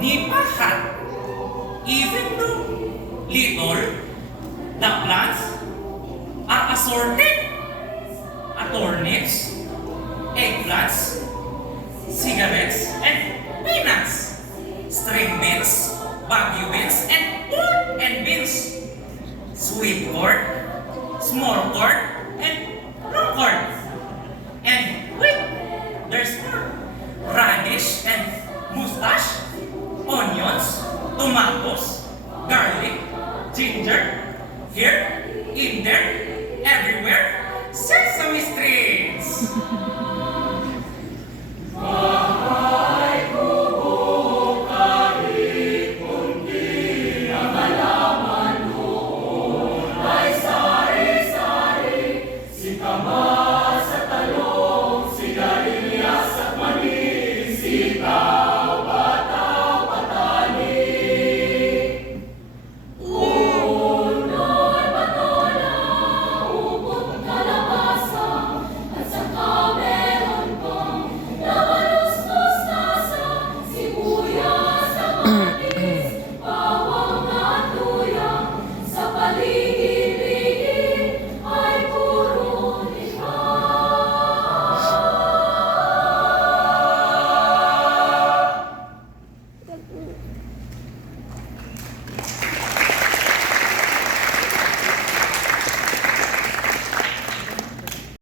Nipahat, even though little, the plants are assorted, turnips, eggplants, cigarettes, and peanuts, string beans, baggy beans, and corn and beans, sweet corn, small corn, and long corn. And wait, there's more. Radish and mustache, onions, tomatoes, garlic, ginger, here, in there, everywhere,